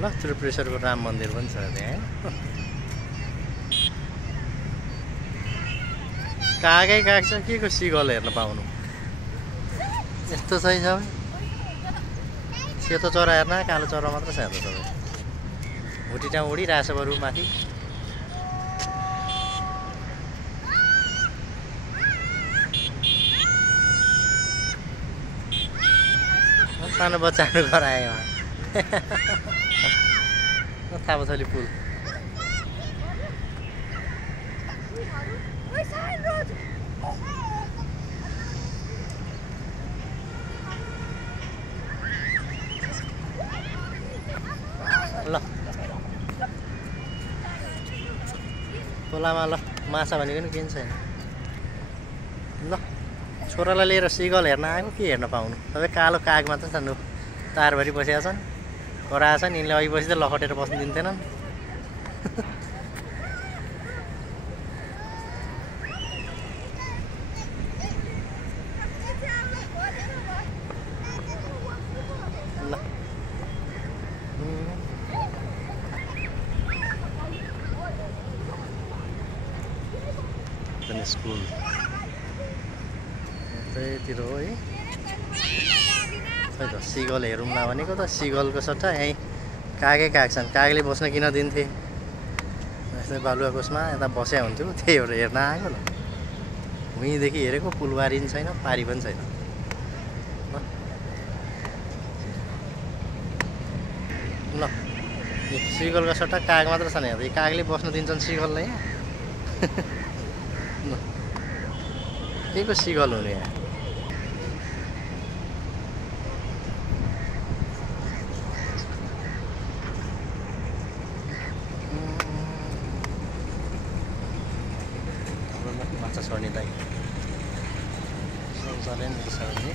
ल त्रिपुरेश्वरको राम मन्दिर पनि छ त्यहाँ। कागै काग छ, के को सिगल हेर्न पाउनु। यस्तो छ है सबै। सेतो चरा हेर्न, कालो चरा मात्र छ हेर्न सबै। भुटीटाउँ उडिरहेछ बरु माथि। सानो बच्चाहरू गरायो थापाथली पुल। ल खोलामा ल माछा भनेको नि केही छैन। ल छोरालाई लिएर सिगल हेर्न आएको, के हेर्न पाउनु। सबै कालो काग मात्र छन्। तारभरि बसेका छन्, कराएका छन्। यिनले अघि बसी त लखटेर बस्नु दिन्थेनन्। ल स्कुल त्यहीतिर हो है। खै त सिगल हेरौँला भनेको त सिगलको सट्टा यहीँ कागै काग छन्। कागले बस्न किन दिन्थे। यस्तै बालुवा कोसमा यता बस्या हुन्थ्यो, त्यही भएर हेर्न आएको। ल भुइँदेखि हेरेको, पुलबारी पनि छैन, पारी पनि छैन। ल सिगलको सट्टा काग मात्र छन् यहाँ। यो कागले बस्न दिन्छन् सिगललाई यहाँ। के को सिगल हुने यहाँ। माछा छोड्ने दाइ शौचालय नि छ भने